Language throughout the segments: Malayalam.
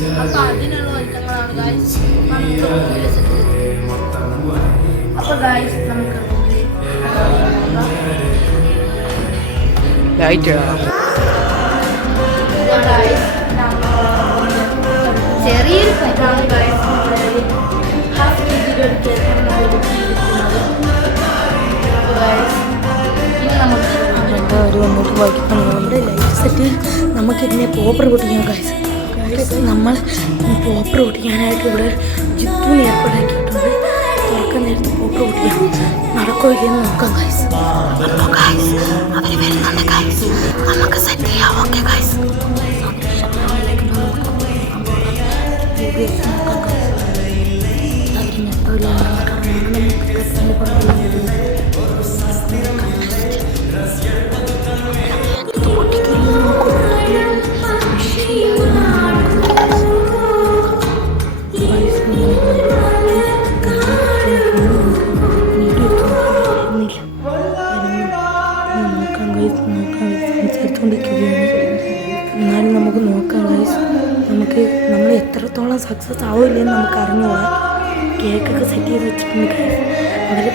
അപ്പൊ അതിനുള്ള ഒരുക്കങ്ങളാണ് ഗൈസ്. അപ്പൊ ഗൈസ് നമുക്ക് ചെറിയൊരു പറ്റാണ് ഗൈസ്. ഹാഫ് കെ ജിയുടെ ഒരു കേക്കാണ് നമ്മൾ ബുക്ക് ചെയ്തിരിക്കുന്നത്. അവർ വന്നിട്ട് വൈകിട്ടുണ്ട്. നമ്മുടെ ലൈറ്റ് സെറ്റിൽ നമുക്കിതിനെ പോപ്പർ പൊട്ടിക്കാം ഗൈസ്. നമ്മൾ പോപ്പർ പൊട്ടിക്കാനായിട്ട് ഇവിടെ ജിത്തുവിന് ഏർപ്പാടാക്കിയിട്ടുണ്ട്. തുറക്കാൻ നേരത്തെ പോപ്പർ പൊട്ടിക്കാം. നടക്കോ ഇല്ലെന്ന് നോക്കാം ഗൈസ്. അവർ വരുന്നുണ്ട് ഗൈസ്. നമുക്ക് സെറ്റ് ചെയ്യാം. Okay guys. എന്നാലും നമുക്ക് നോക്കാം ഗൈസ്. നമ്മൾ എത്രത്തോളം സക്സസ് ആവില്ലെന്ന് നമുക്ക് അറിഞ്ഞുകൂടാ. കേക്കൊക്കെ സെറ്റ് ചെയ്ത് വെച്ചിട്ടുണ്ട് ഗൈസ്. അവർ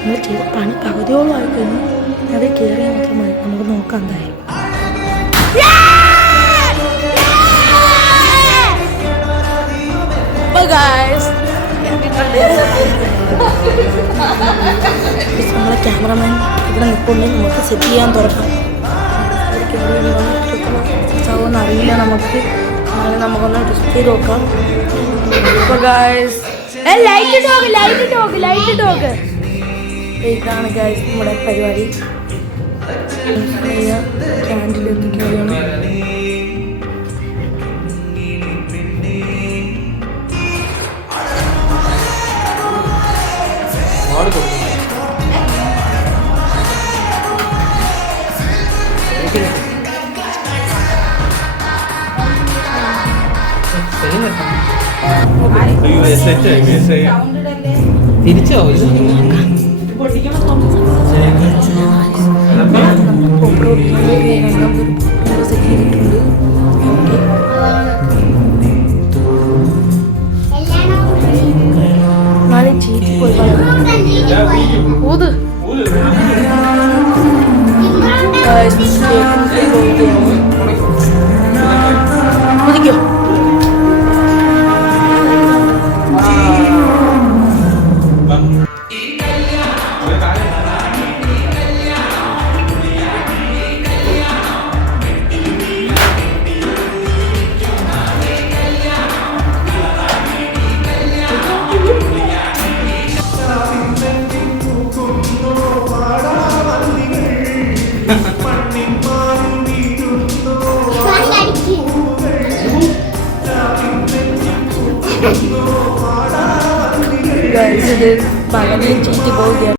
നമ്മൾ ചെയ്ത പണി പകുതിയോളം ആയിക്കഴിഞ്ഞു. അത് കയറിയാൽ മാത്രം മതി. നമുക്ക് നോക്കാം എന്തായാലും. നമ്മളെ ക്യാമറമാൻ ഇവിടെ നിൽക്കുന്നുണ്ട്. നമുക്ക് സെറ്റ് ചെയ്യാൻ തുടങ്ങാം. സാവെന്ന് അറിയില്ല നമുക്ക്. നമുക്കൊന്ന് ടെസ്റ്റ് ചെയ്ത് നോക്കാം. ഇതാണ് ഗൈസ് നമ്മുടെ പരിപാടി. ക്യാൻഡിൽ എത്തിക്കുകയാണ്. തിരിച്ചോ നാളെ ചീറ്റി പോയി ഊത് കുതിക്കോ. ഇത് വളരെ ചീറ്റി പോവുകയാണ്.